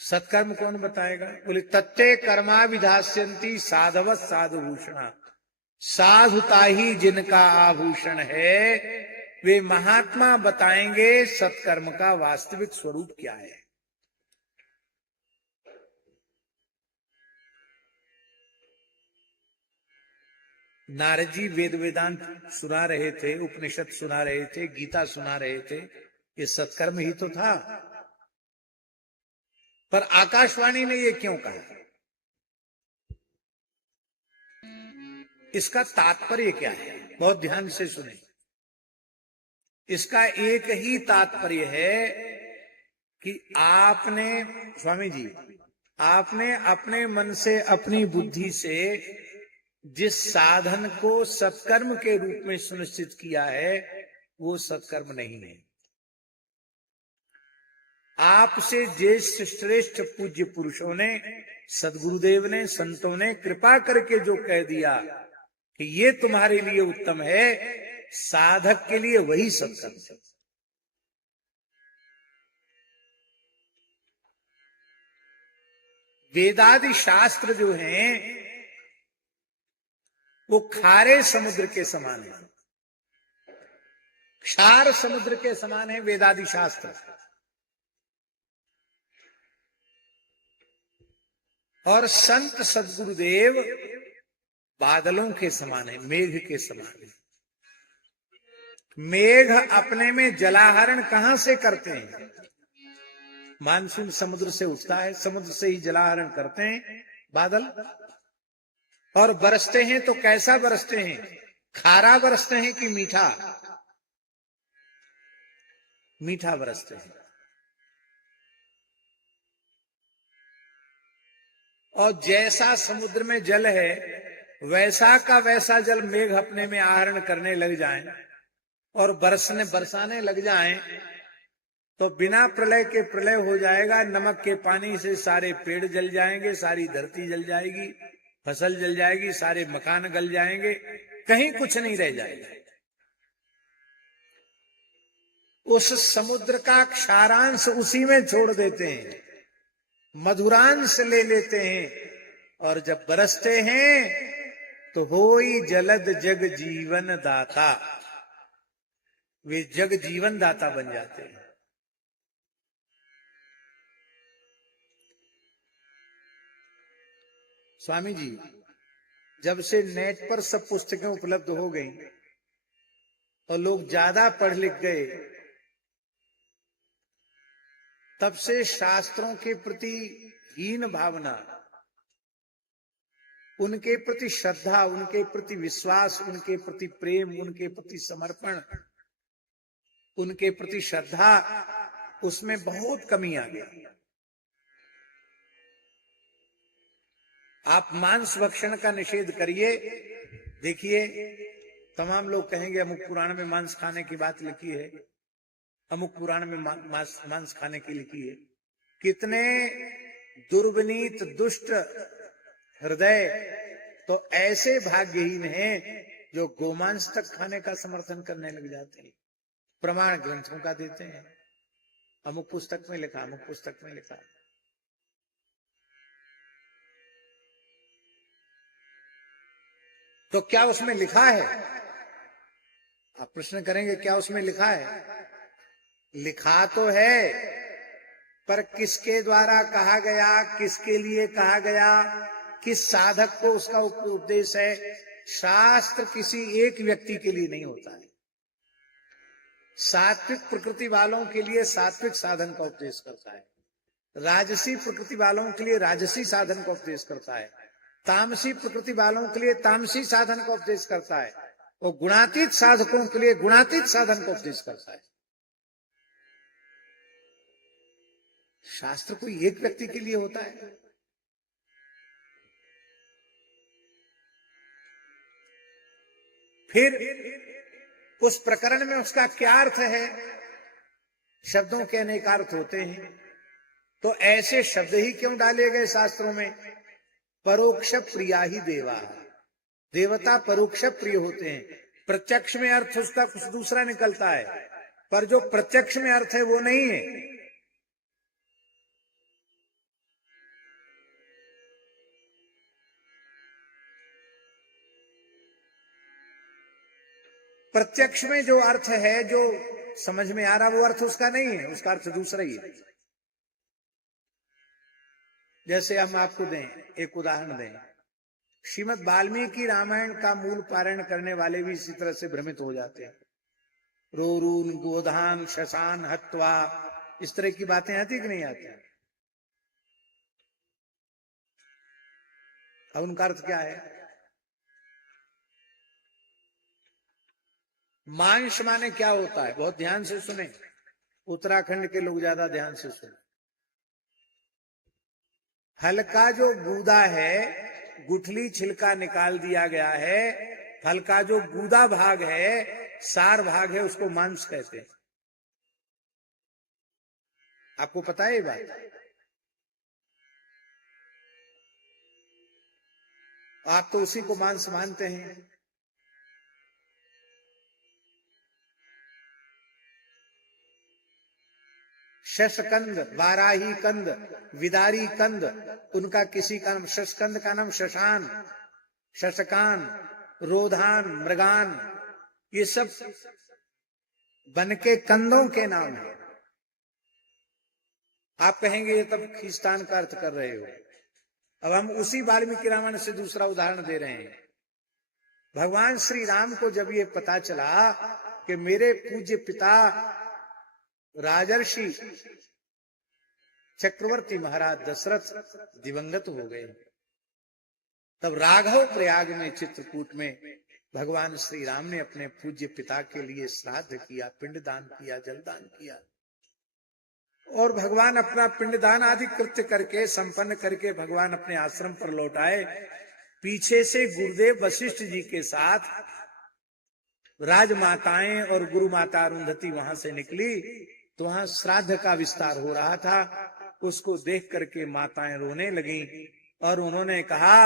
सत्कर्म कौन बताएगा? बोले तत्ते कर्मा विधास्यंती साधवत साधुभूषणा, साधुता ही जिनका आभूषण है, वे महात्मा बताएंगे सत्कर्म का वास्तविक स्वरूप क्या है। नारद जी वेद वेदांत सुना रहे थे, उपनिषद सुना रहे थे, गीता सुना रहे थे, ये सत्कर्म ही तो था। पर आकाशवाणी ने ये क्यों कहा? इसका तात्पर्य क्या है? बहुत ध्यान से सुने। इसका एक ही तात्पर्य है कि आपने, स्वामी जी, आपने अपने मन से, अपनी बुद्धि से जिस साधन को सत्कर्म के रूप में सुनिश्चित किया है, वो सत्कर्म नहीं है। आपसे ज्येष्ठ श्रेष्ठ पूज्य पुरुषों ने, सदगुरुदेव ने, संतों ने कृपा करके जो कह दिया कि ये तुम्हारे लिए उत्तम है, साधक के लिए वही सत्कर्म है। वेदादि शास्त्र जो हैं वो खारे समुद्र के समान है, क्षार समुद्र के समान है वेदादि शास्त्र। और संत सदगुरुदेव बादलों के समान है, मेघ के समान है। मेघ अपने में जलाहरण कहां से करते हैं? मानसून समुद्र से उठता है, समुद्र से ही जलाहरण करते हैं बादल। और बरसते हैं तो कैसा बरसते हैं? खारा बरसते हैं कि मीठा? मीठा बरसते हैं। और जैसा समुद्र में जल है, वैसा का वैसा जल मेघ अपने में आहरण करने लग जाएं और बरसाने लग जाएं, तो बिना प्रलय के प्रलय हो जाएगा। नमक के पानी से सारे पेड़ जल जाएंगे, सारी धरती जल जाएगी, फसल जल जाएगी, सारे मकान गल जाएंगे, कहीं कुछ नहीं रह जाएगा। उस समुद्र का क्षारांश उसी में छोड़ देते हैं, मधुरांश ले लेते हैं, और जब बरसते हैं तो होई जलद जग जीवन दाता, वे जग जीवन दाता बन जाते हैं। स्वामी जी, जब से नेट पर सब पुस्तकें उपलब्ध हो गई और लोग ज्यादा पढ़ लिख गए, तब से शास्त्रों के प्रति हीन भावना, उनके प्रति श्रद्धा, उनके प्रति विश्वास, उनके प्रति प्रेम, उनके प्रति समर्पण, उनके प्रति श्रद्धा, उसमें बहुत कमी आ गई। आप मांस भक्षण का निषेध करिए, देखिए तमाम लोग कहेंगे अमुक पुराण में मांस खाने की बात लिखी है, अमुक पुराण में मांस खाने की लिखी है। कितने दुर्विनीत दुष्ट हृदय तो ऐसे भाग्यहीन हैं जो गोमांस तक खाने का समर्थन करने लग जाते हैं, प्रमाण ग्रंथों का देते हैं, अमुक पुस्तक में लिखा, अमुक पुस्तक में लिखा। तो क्या उसमें लिखा है? आप प्रश्न करेंगे क्या उसमें लिखा है? लिखा तो है, पर किसके द्वारा कहा गया, किसके लिए कहा गया, किस साधक को उसका उपदेश है? शास्त्र किसी एक व्यक्ति के लिए नहीं होता है। सात्विक प्रकृति वालों के लिए सात्विक साधन का उपदेश करता है, राजसी प्रकृति वालों के लिए राजसी साधन का उपदेश करता है, तामसी प्रकृति वालों के लिए तामसी साधन का उपदेश करता है, और गुणातीत साधकों के लिए गुणातीत साधन का उपदेश करता है। शास्त्र कोई एक व्यक्ति के लिए होता है? फिर उस प्रकरण में उसका क्या अर्थ है? शब्दों के अनेक अर्थ होते हैं, तो ऐसे शब्द ही क्यों डाले गए शास्त्रों में? परोक्ष प्रिया ही देवा, देवता परोक्ष प्रिय होते हैं। प्रत्यक्ष में अर्थ उसका कुछ दूसरा निकलता है, पर जो प्रत्यक्ष में अर्थ है वो नहीं है। प्रत्यक्ष में जो अर्थ है, जो समझ में आ रहा, वो अर्थ उसका नहीं है, उसका अर्थ दूसरा ही है। जैसे हम आपको दें, एक उदाहरण दें, श्रीमद् वाल्मीकि रामायण का मूल पारायण करने वाले भी इसी तरह से भ्रमित हो जाते हैं। रोरून गोधान शशान हत्वा, इस तरह की बातें आती कि नहीं आती? अब उनका अर्थ क्या है? मांस माने क्या होता है? बहुत ध्यान से सुने, उत्तराखंड के लोग ज्यादा ध्यान से सुने। फल का जो गूदा है, गुठली छिलका निकाल दिया गया है, फल का जो गूदा भाग है, सार भाग है, उसको मांस कहते हैं। आपको पता है ये बात? आप तो उसी को मांस मानते हैं। शशकंद, बाराही कंद, विदारी कंद, उनका किसी का नाम, शशकंद का नाम शशान, शशकान, रोधान, मृगान, ये सब वन के कंदों के नाम है। आप कहेंगे ये तब खींचतान का अर्थ कर रहे हो। अब हम उसी वाल्मीकि रामायण से दूसरा उदाहरण दे रहे हैं। भगवान श्री राम को जब ये पता चला कि मेरे पूज्य पिता राजर्षि चक्रवर्ती महाराज दशरथ दिवंगत हो गए, तब राघव प्रयाग में चित्रकूट में भगवान श्री राम ने अपने पूज्य पिता के लिए श्राद्ध किया, पिंडदान किया, जलदान किया। और भगवान अपना पिंडदान आदि कृत्य करके संपन्न करके भगवान अपने आश्रम पर लौट आए। पीछे से गुरुदेव वशिष्ठ जी के साथ राजमाताएं और गुरु माता अरुंधति वहां से निकली, तो वहां श्राद्ध का विस्तार हो रहा था। उसको देख करके माताएं रोने लगी और उन्होंने कहा,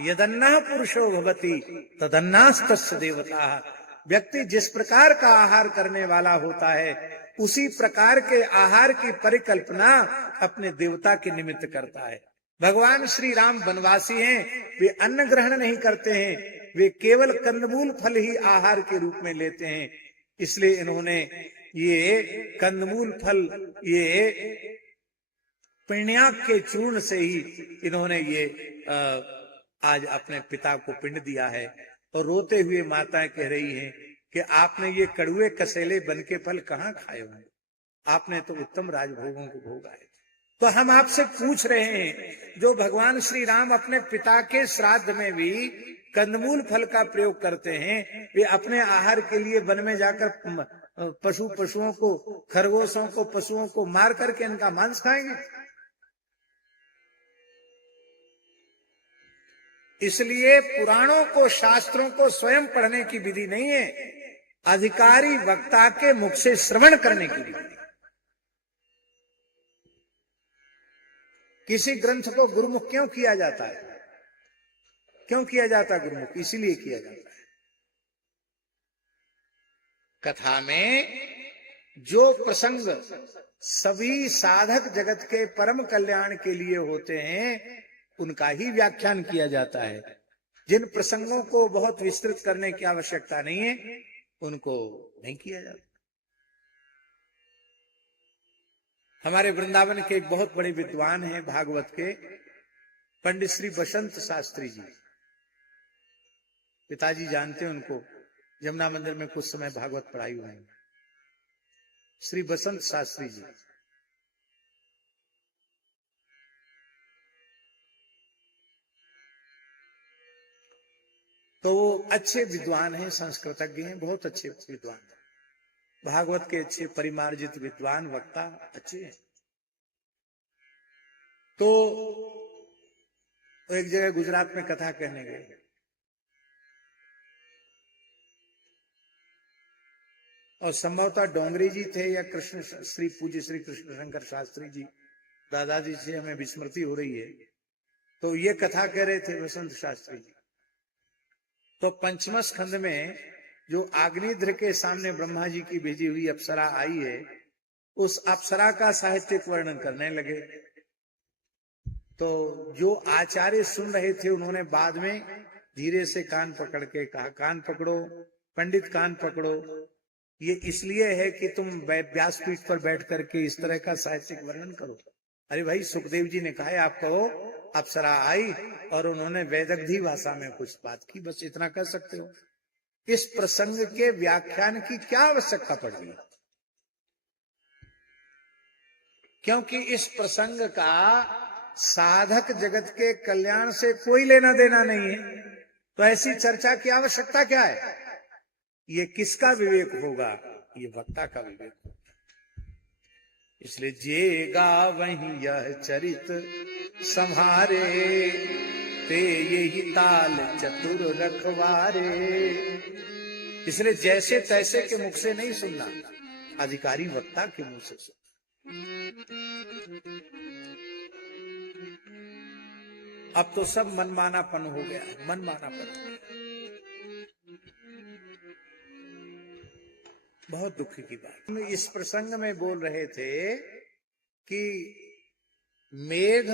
यदन्ना पुरुषो भवति तदन्नास्तस्य देवता। व्यक्ति जिस प्रकार का आहार करने वाला होता है, उसी प्रकार के आहार की परिकल्पना अपने देवता के निमित्त करता है। भगवान श्री राम वनवासी हैं, वे अन्न ग्रहण नहीं करते हैं, वे केवल कंदमूल फल ही आहार के रूप में लेते हैं। इसलिए इन्होंने ये कंदमूल फल, ये पिण्याक के चूर्ण से ही इन्होंने ये आज अपने पिता को पिंड दिया है। और रोते हुए माताएं कह रही हैं कि आपने ये कड़ुए कसेले बन के फल कहाँ खाए होंगे, आपने तो उत्तम राजभोगों को भोगा है। तो हम आपसे पूछ रहे हैं, जो भगवान श्री राम अपने पिता के श्राद्ध में भी कंदमूल फल का प्रयोग करते हैं, वे अपने आहार के लिए वन में जाकर पशुओं को, खरगोशों को, पशुओं को मार करके इनका मांस खाएंगे? इसलिए पुराणों को, शास्त्रों को स्वयं पढ़ने की विधि नहीं है, अधिकारी वक्ता के मुख से श्रवण करने की विधि। किसी ग्रंथ को गुरुमुख क्यों किया जाता है? क्यों किया जाता है गुरुमुख? इसीलिए किया जाता है, कथा में जो प्रसंग सभी साधक जगत के परम कल्याण के लिए होते हैं, उनका ही व्याख्यान किया जाता है। जिन प्रसंगों को बहुत विस्तृत करने की आवश्यकता नहीं है, उनको नहीं किया जाता। हमारे वृंदावन के एक बहुत बड़े विद्वान हैं भागवत के, पंडित श्री बसंत शास्त्री जी। पिताजी जानते हैं उनको, यमुना मंदिर में कुछ समय भागवत पढ़ाई हुई है। श्री बसंत शास्त्री जी तो वो अच्छे विद्वान हैं, संस्कृतज्ञ हैं, बहुत अच्छे विद्वान हैं, भागवत के अच्छे परिमार्जित विद्वान, वक्ता अच्छे हैं। तो एक जगह गुजरात में कथा कहने गए, और संभवतः डोंगरी जी थे या कृष्ण श्री पूज्य श्री कृष्ण शंकर शास्त्री जी, दादाजी से हमें विस्मृति हो रही है। तो ये कथा कह रहे थे बसंत शास्त्री जी। तो पंचम स्कंद में जो आग्नेयद्र के सामने ब्रह्मा जी की भेजी हुई अप्सरा आई है, उस अप्सरा का साहित्यिक वर्णन करने लगे। तो जो आचार्य सुन रहे थे, उन्होंने बाद में धीरे से कान पकड़ के कहा, कान पकड़ो, पंडित कान पकड़ो, ये इसलिए है कि तुम व्यासपीठ पर बैठ करके इस तरह का साहित्यिक वर्णन करो। अरे भाई, सुखदेव जी ने कहा है आप कहो अप्सरा आई और उन्होंने वेदग्धी भाषा में कुछ बात की, बस इतना कर सकते हो। इस प्रसंग के व्याख्यान की क्या आवश्यकता पड़ रही है? क्योंकि इस प्रसंग का साधक जगत के कल्याण से कोई लेना देना नहीं है, तो ऐसी चर्चा की आवश्यकता क्या है? ये किसका विवेक होगा? ये वक्ता का विवेक होगा। इसलिए जे गावहि यह चरित संहारे, ते यही ताल चतुर रखवारे। इसलिए जैसे तैसे के मुख से नहीं सुनना, अधिकारी वक्ता के मुंह से सुनना। अब तो सब मनमानापन हो गया है, मनमानापन। बहुत दुख की बात। हम इस प्रसंग में बोल रहे थे कि मेघ,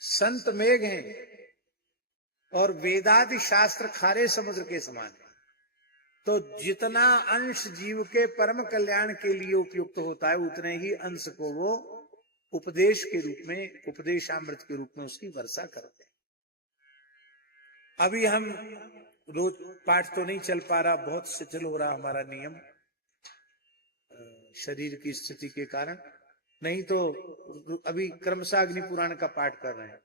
संत मेघ हैं और वेदादि शास्त्र खारे समुद्र के समान है। तो जितना अंश जीव के परम कल्याण के लिए उपयुक्त होता है, उतने ही अंश को वो उपदेश के रूप में, उपदेशामृत के रूप में उसकी वर्षा करते हैं। अभी हम रोज पाठ तो नहीं चल पा रहा, बहुत शिथिल हो रहा हमारा नियम शरीर की स्थिति के कारण, नहीं तो अभी क्रमशः अग्नि पुराण का पाठ कर रहे हैं।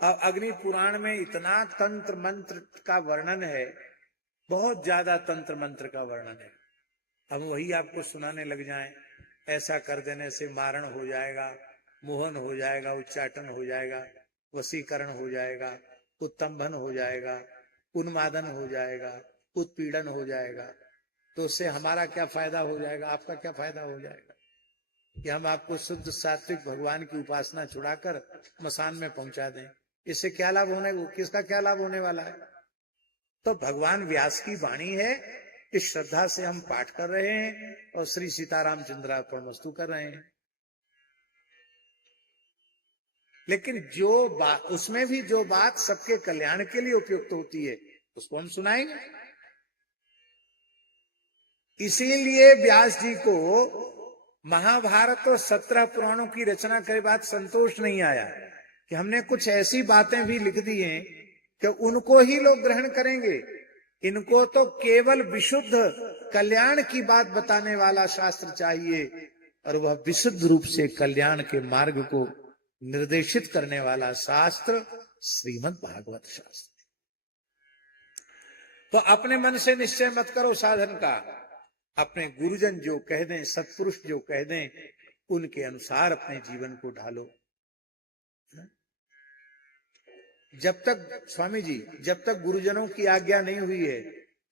अब अग्नि पुराण में इतना तंत्र मंत्र का वर्णन है, बहुत ज्यादा तंत्र मंत्र का वर्णन है। हम वही आपको सुनाने लग जाएं, ऐसा कर देने से मारण हो जाएगा, मोहन हो जाएगा, उच्चाटन हो जाएगा, वशीकरण हो जाएगा, उत्तंभन हो जाएगा, उन्मादन हो जाएगा, उत्पीड़न हो जाएगा, तो उससे हमारा क्या फायदा हो जाएगा, आपका क्या फायदा हो जाएगा? कि हम आपको शुद्ध सात्विक भगवान की उपासना छुड़ाकर मसान में पहुंचा दें, इससे क्या लाभ होने, किसका क्या लाभ होने वाला है? तो भगवान व्यास की वाणी है, इस श्रद्धा से हम पाठ कर रहे हैं और श्री सीतारामचंद्रार्पणमस्तु कर रहे हैं। लेकिन जो बात, उसमें भी जो बात सबके कल्याण के लिए उपयुक्त होती है, उसको हम सुनाएंगे। इसीलिए व्यास जी को महाभारत और 17 पुराणों की रचना के बाद संतोष नहीं आया कि हमने कुछ ऐसी बातें भी लिख दी हैं कि उनको ही लोग ग्रहण करेंगे। इनको तो केवल विशुद्ध कल्याण की बात बताने वाला शास्त्र चाहिए, और वह विशुद्ध रूप से कल्याण के मार्ग को निर्देशित करने वाला शास्त्र श्रीमद् भागवत शास्त्र। तो अपने मन से निश्चय मत करो साधन का, अपने गुरुजन जो कह दें, सत्पुरुष जो कह दें, उनके अनुसार अपने जीवन को ढालो। जब तक स्वामी जी, जब तक गुरुजनों की आज्ञा नहीं हुई है,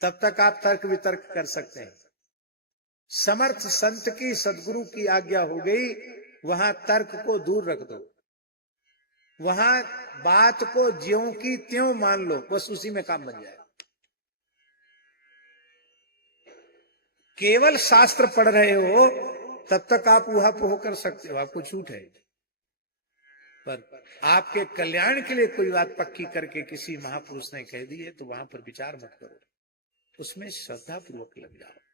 तब तक आप तर्क वितर्क कर सकते हैं। समर्थ संत की, सदगुरु की आज्ञा हो गई, वहां तर्क को दूर रख दो, वहां बात को ज्यों की त्यों मान लो, बस उसी में काम बन जाएगा। केवल शास्त्र पढ़ रहे हो तब तक आप ऊहापोह कर सकते हो, आपको छूट है। पर आपके कल्याण के लिए कोई बात पक्की करके किसी महापुरुष ने कह दी है, तो वहां पर विचार मत करो, उसमें श्रद्धा पूर्वक लग जाओ।